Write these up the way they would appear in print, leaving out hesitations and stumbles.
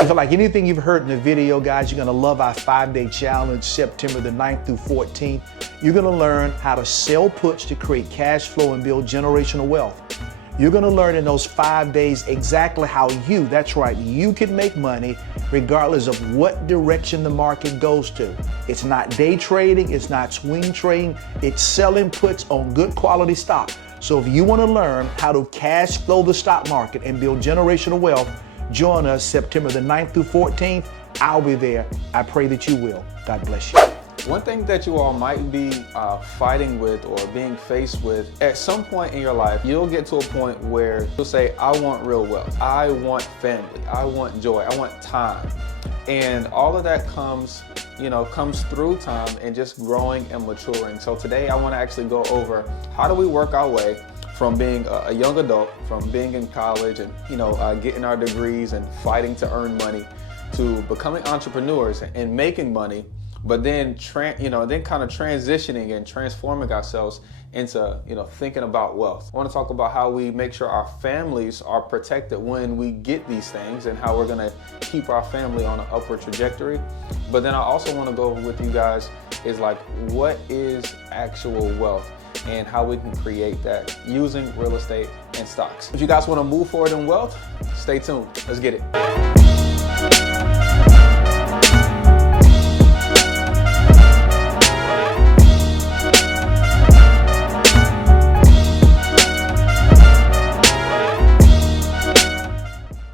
If you like anything you've heard in the video, guys, you're gonna love our 5-day challenge, September the 9th through 14th. You're gonna learn how to sell puts to create cash flow and build generational wealth. You're gonna learn in those 5 days exactly how that's right, you can make money regardless of what direction the market goes to. It's not day trading, it's not swing trading, it's selling puts on good quality stock. So if you wanna learn how to cash flow the stock market and build generational wealth, join us September the 9th through 14th. I'll be there. I pray that you will. God bless you. One thing that you all might be fighting with or being faced with, at some point in your life, you'll get to a point where you'll say, I want real wealth. I want family. I want joy. I want time. And all of that comes through time and just growing and maturing. So today I want to actually go over how do we work our way from being a young adult, from being in college and getting our degrees and fighting to earn money, to becoming entrepreneurs and making money, but then kind of transitioning and transforming ourselves into thinking about wealth. I want to talk about how we make sure our families are protected when we get these things and how we're going to keep our family on an upward trajectory. But then I also want to go over with you guys is like, what is actual wealth and how we can create that using real estate and stocks. If you guys want to move forward in wealth, stay tuned. Let's get it.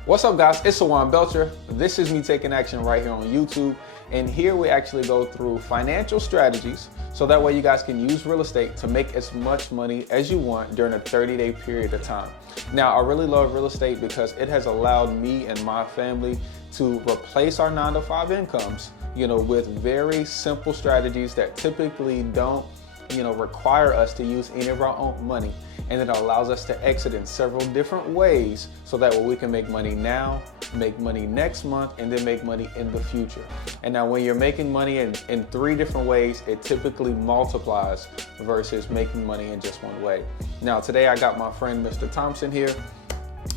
What's up, guys? It's Sawan Belcher. This is me taking action right here on YouTube. And here we actually go through financial strategies so that way you guys can use real estate to make as much money as you want during a 30-day period of time. Now, I really love real estate because it has allowed me and my family to replace our 9-to-5 incomes, with very simple strategies that typically don't, require us to use any of our own money. And it allows us to exit in several different ways so that way we can make money now, make money next month, and then make money in the future. And now when you're making money in 3 different ways, it typically multiplies versus making money in just one way. Now today I got my friend Mr. Thompson here,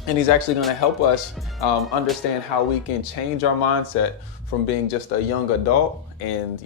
and he's actually going to help us understand how we can change our mindset from being just a young adult and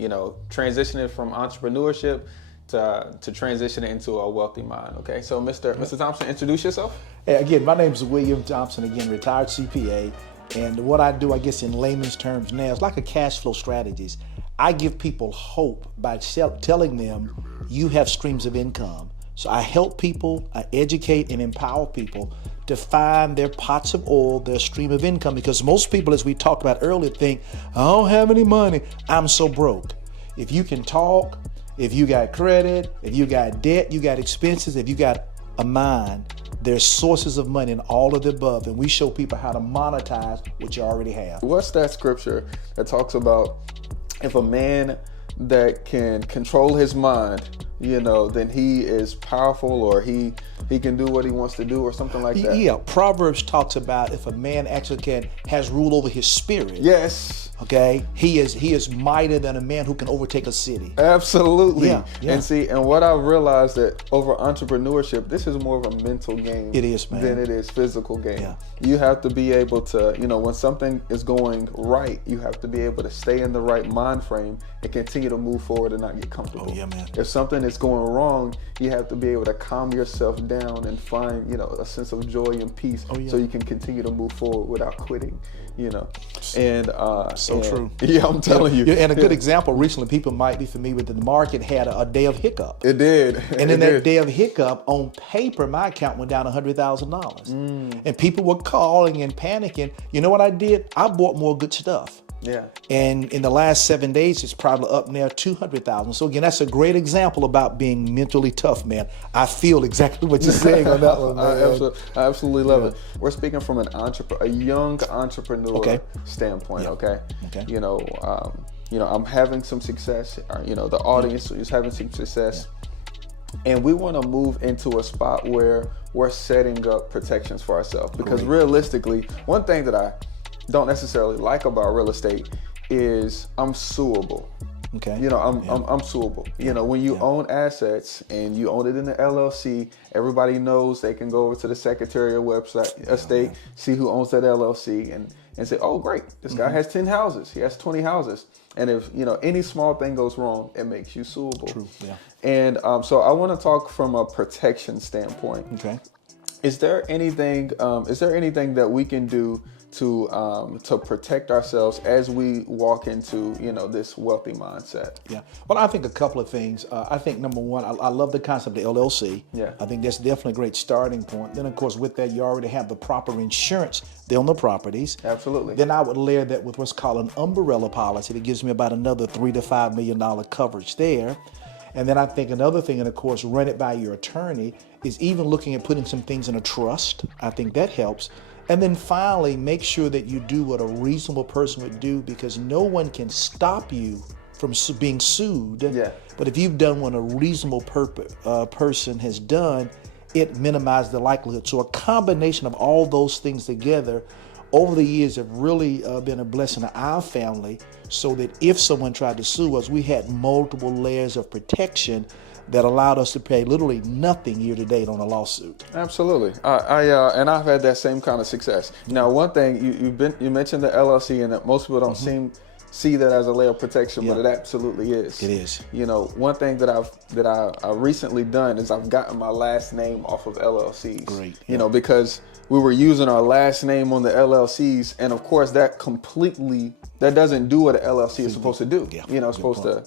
transitioning from entrepreneurship to transition into a wealthy mind. Okay, so Mr. Thompson, introduce yourself. Hey, again, my name is William Thompson, again, retired CPA. And what I do, I guess in layman's terms now, is like a cash flow strategist. I give people hope by telling them you have streams of income. So I help people, I educate and empower people to find their pots of oil, their stream of income, because most people, as we talked about earlier, think, I don't have any money, I'm so broke. If you can talk, if you got credit, if you got debt, you got expenses, if you got a mind, there's sources of money in all of the above, and we show people how to monetize what you already have. What's that scripture that talks about if a man that can control his mind, then he is powerful, or he can do what he wants to do, or something like that? Yeah, Proverbs talks about if a man actually has rule over his spirit. Yes. Okay, he is mightier than a man who can overtake a city. Absolutely. Yeah. And what I realized that over entrepreneurship, this is more of a mental game. It is, man. Than it is physical game. Yeah. You have to be able to, when something is going right, you have to be able to stay in the right mind frame and continue to move forward and not get comfortable. Oh yeah, man. If something is going wrong, you have to be able to calm yourself down and find, a sense of joy and peace, so you can continue to move forward without quitting. True. Yeah, I'm telling you. And a good example, recently, people might be familiar with the market had a day of hiccup. It did. And in that day of hiccup, on paper, my account went down $100,000. And people were calling and panicking. You know what I did? I bought more good stuff. Yeah. And in the last 7 days, it's probably up now 200,000. So again, that's a great example about being mentally tough, man. I feel exactly what you're saying on that one, man. I absolutely love it. We're speaking from a young entrepreneur standpoint. Yeah. Okay. I'm having some success. The audience is having some success. And we want to move into a spot where we're setting up protections for ourselves. Because realistically, one thing that I don't necessarily like about real estate is I'm suable. Okay. I'm suable. When you own assets and you own it in the LLC, everybody knows they can go over to the Secretary of State, see who owns that LLC, and say, oh, great, this guy has 10 houses, he has 20 houses. And if, any small thing goes wrong, it makes you suable. True, yeah. And so I want to talk from a protection standpoint. Okay. Is there anything that we can do to protect ourselves as we walk into, this wealthy mindset? Yeah. Well, I think a couple of things. I think number one, I love the concept of LLC. Yeah. I think that's definitely a great starting point. Then, of course, with that, you already have the proper insurance there on the properties. Absolutely. Then I would layer that with what's called an umbrella policy that gives me about another $3 to $5 million coverage there. And then I think another thing, and of course, run it by your attorney, is even looking at putting some things in a trust. I think that helps. And then finally, make sure that you do what a reasonable person would do, because no one can stop you from being sued. Yeah. But if you've done what a reasonable person has done, it minimizes the likelihood. So a combination of all those things together over the years have really been a blessing to our family, so that if someone tried to sue us, we had multiple layers of protection that allowed us to pay literally nothing year to date on a lawsuit. Absolutely. And I've had that same kind of success. Now, one thing you mentioned the LLC, and that most people don't see that as a layer of protection, but it absolutely is. It is. One thing that I've recently done is I've gotten my last name off of LLCs. Great. Because we were using our last name on the LLCs, and of course that doesn't do what an LLC is supposed to do. Yeah. It's supposed to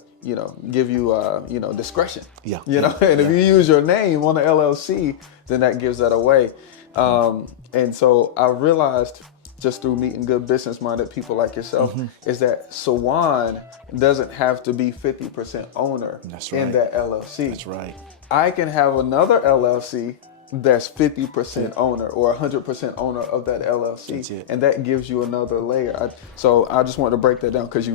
give you discretion. Yeah. And if you use your name on the LLC, then that gives that away. And so I realized, just through meeting good business-minded people like yourself, is that Sawan doesn't have to be 50% owner in that LLC. That's right. I can have another LLC that's 50% owner or 100% owner of that LLC. That's it. And that gives you another layer. So I just wanted to break that down, because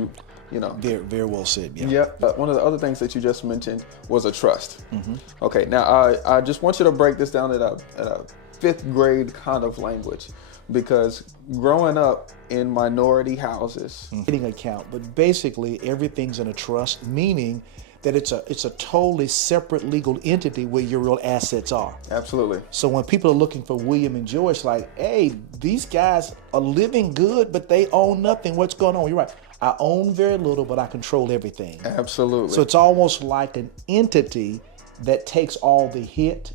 Very, very well said. Yeah. Yep. One of the other things that you just mentioned was a trust. Okay. Now I just want you to break this down at a fifth grade kind of language, because growing up in minority houses, Trading account, but basically everything's in a trust, meaning that it's a totally separate legal entity where your real assets are. absolutely. So when people are looking for William and Joyce, like, hey, these guys are living good, but they own nothing. What's going on? You're right. I own very little, but I control everything. Absolutely. So it's almost like an entity that takes all the hit,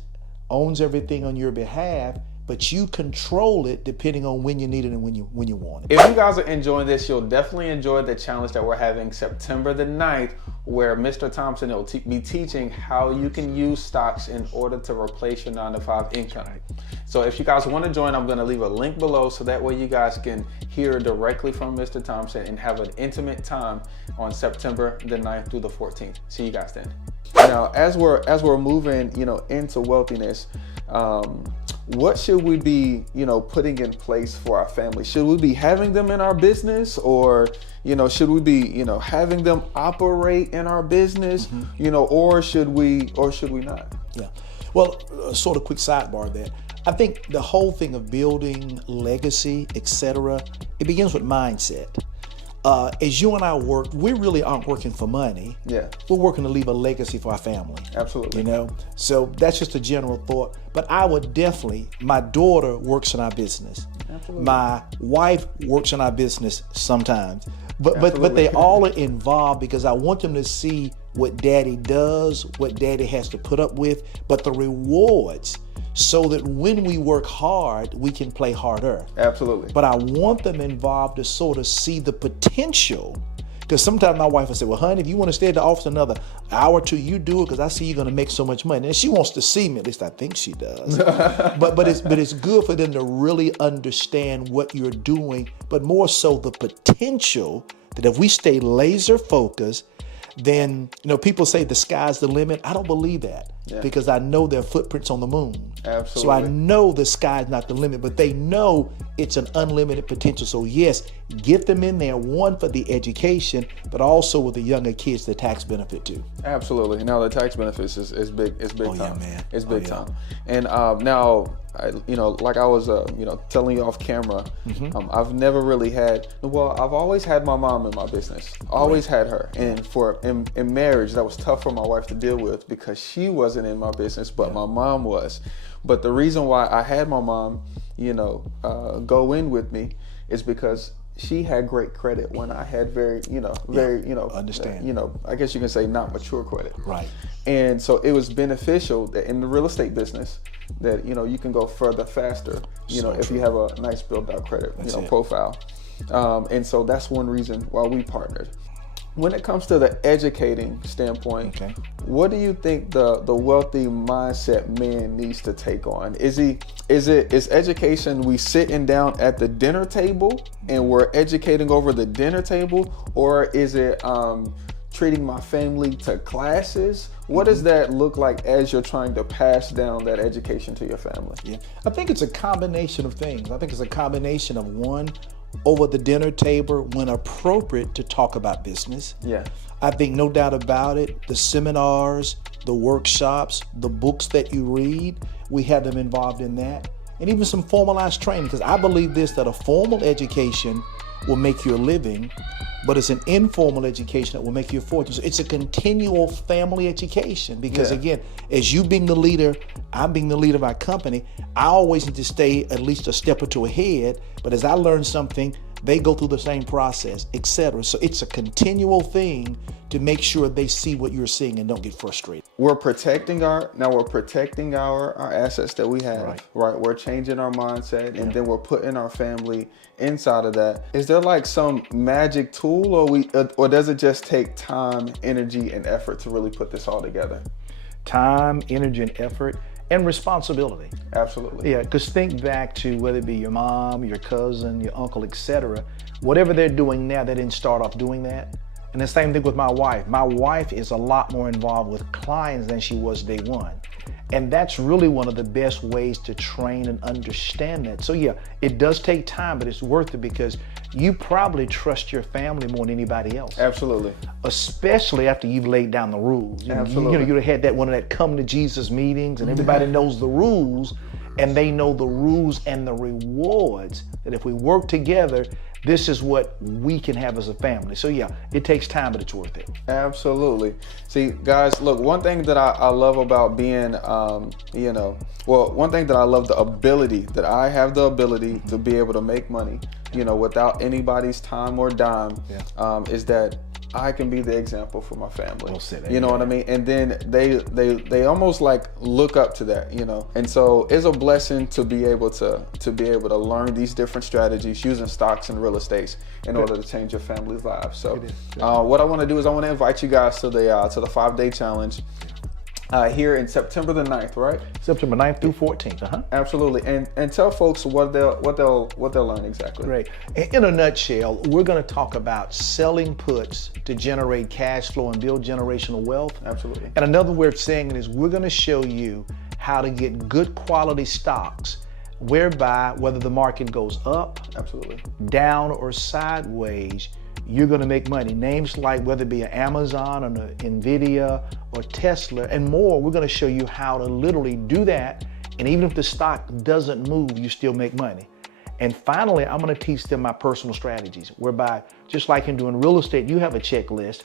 owns everything on your behalf, but you control it depending on when you need it and when you want it. If you guys are enjoying this, you'll definitely enjoy the challenge that we're having September the 9th, where Mr. Thompson will be teaching how you can use stocks in order to replace your 9-to-5 income. So if you guys want to join, I'm going to leave a link below, so that way you guys can hear directly from Mr. Thompson and have an intimate time on September the 9th through the 14th. See you guys then. Now, as we're moving, into wealthiness, what should we be, putting in place for our family? Should we be having them in our business, or, should we be, having them operate in our business, or should we not? Yeah. Well, sort of quick sidebar there. I think the whole thing of building legacy, etc., it begins with mindset. As you and I work, we really aren't working for money. Yeah. We're working to leave a legacy for our family. Absolutely. So that's just a general thought. But I would definitely, my daughter works in our business. Absolutely. My wife works in our business sometimes. But Absolutely. they all are involved, because I want them to see what daddy does, what daddy has to put up with, but the rewards, so that when we work hard, we can play harder. Absolutely. But I want them involved to sort of see the potential. Because sometimes my wife will say, well, honey, if you want to stay at the office another hour or two, you do it, because I see you're going to make so much money. And she wants to see me, at least I think she does. but it's good for them to really understand what you're doing, but more so the potential that if we stay laser focused, then, people say the sky's the limit. I don't believe that, because I know there are footprints on the moon. Absolutely. So I know the sky's not the limit, but they know it's an unlimited potential. So yes, get them in there, one, for the education, but also with the younger kids, the tax benefit too. Absolutely. Now the tax benefits is big. It's big time. Yeah, man. It's big time. And now, like I was, telling you off camera, I've never really had. Well, I've always had my mom in my business. Always had her. And in marriage, that was tough for my wife to deal with, because she wasn't in my business, but my mom was. But the reason why I had my mom, go in with me is because she had great credit when I had very, understand. I guess you can say not mature credit. Right. And so it was beneficial that in the real estate business that, you can go further faster, if you have a nice built out credit, profile. And so that's one reason why we partnered. When it comes to the educating standpoint, what do you think the wealthy mindset man needs to take on? Is education we sitting down at the dinner table and we're educating over the dinner table, or is it treating my family to classes? What does that look like as you're trying to pass down that education to your family? Yeah, I think it's a combination of things. I think it's a combination of one, over the dinner table when appropriate to talk about business. Yeah. I think no doubt about it, the seminars, the workshops, the books that you read, we have them involved in that. And even some formalized training, because I believe this, that a formal education will make you a living, but it's an informal education that will make you a fortune. So it's a continual family education because again, as you being the leader, I'm being the leader of our company, I always need to stay at least a step or two ahead, but as I learn something, they go through the same process, etc. So it's a continual thing to make sure they see what you're seeing and don't get frustrated. We're protecting our assets that we have, right? We're changing our mindset, and then we're putting our family inside of that. Is there like some magic tool, or does it just take time, energy, and effort to really put this all together? Time, energy, and effort, and responsibility. Absolutely. Yeah, because think back to whether it be your mom, your cousin, your uncle, etc. Whatever they're doing now, they didn't start off doing that. And the same thing with my wife. My wife is a lot more involved with clients than she was day one. And that's really one of the best ways to train and understand that. So yeah, it does take time, but it's worth it because you probably trust your family more than anybody else. Absolutely. Especially after you've laid down the rules. Absolutely. You had that one of that come to Jesus meetings and everybody knows the rules and they know the rules and the rewards that if we work together, this is what we can have as a family. So yeah, it takes time, but it's worth it. Absolutely. See, guys, look, one thing that I love about being, one thing that I love, that I have the ability to be able to make money, without anybody's time or dime, is that I can be the example for my family. Well said, you know what I mean? And then they almost like look up to that, And so it's a blessing to be able to learn these different strategies using stocks and real estate in order to change your family's lives. So what I want to do is I want to invite you guys to the 5-day challenge. Here in September the 9th, right? September 9th through 14th, Absolutely, and tell folks what they'll learn exactly. Great. In a nutshell, we're going to talk about selling puts to generate cash flow and build generational wealth. Absolutely. And another way of saying it is we're going to show you how to get good quality stocks, whereby whether the market goes up, absolutely, down, or sideways, you're going to make money. Names like whether it be an Amazon or an Nvidia or Tesla and more, we're going to show you how to literally do that. And even if the stock doesn't move, you still make money. And finally, I'm going to teach them my personal strategies, whereby just like in doing real estate, you have a checklist.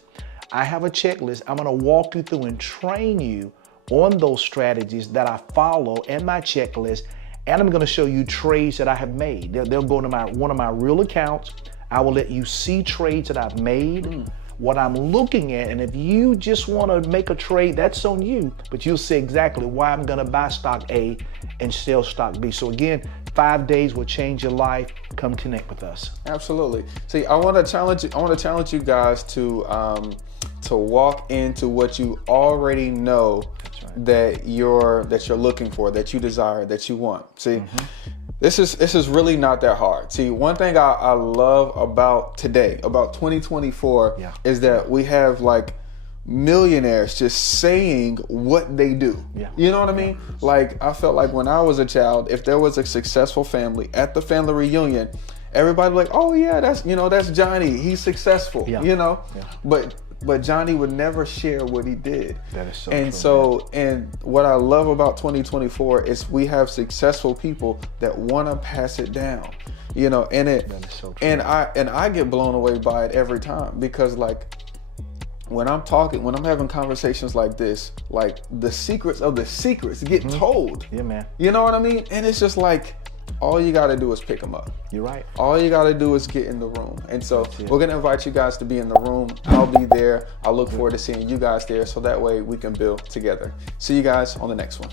I have a checklist. I'm going to walk you through and train you on those strategies that I follow and my checklist. And I'm going to show you trades that I have made. They'll go to one of my real accounts. I will let you see trades that I've made, what I'm looking at, and if you just want to make a trade, that's on you, but you'll see exactly why I'm going to buy stock A and sell stock B. So again, 5 days will change your life. Come connect with us. Absolutely. See, I want to challenge you guys to walk into what you already know that you're looking for, that you desire, that you want. See. This is really not that hard. See, one thing I love about today, about 2024, is that we have like millionaires just saying what they do. You know what I mean? Like, I felt like when I was a child, if there was a successful family at the family reunion, everybody like, oh yeah, that's Johnny. He's successful. But Johnny would never share what he did. That is so true. And what I love about 2024 is we have successful people that want to pass it down, and it, that is so true. And I get blown away by it every time because like when I'm having conversations like this, like the secrets of the secrets get told. Yeah, man. You know what I mean? And it's just like, all you got to do is pick them up. You're right. All you got to do is get in the room. And so we're going to invite you guys to be in the room. I'll be there. I look forward to seeing you guys there so that way we can build together. See you guys on the next one.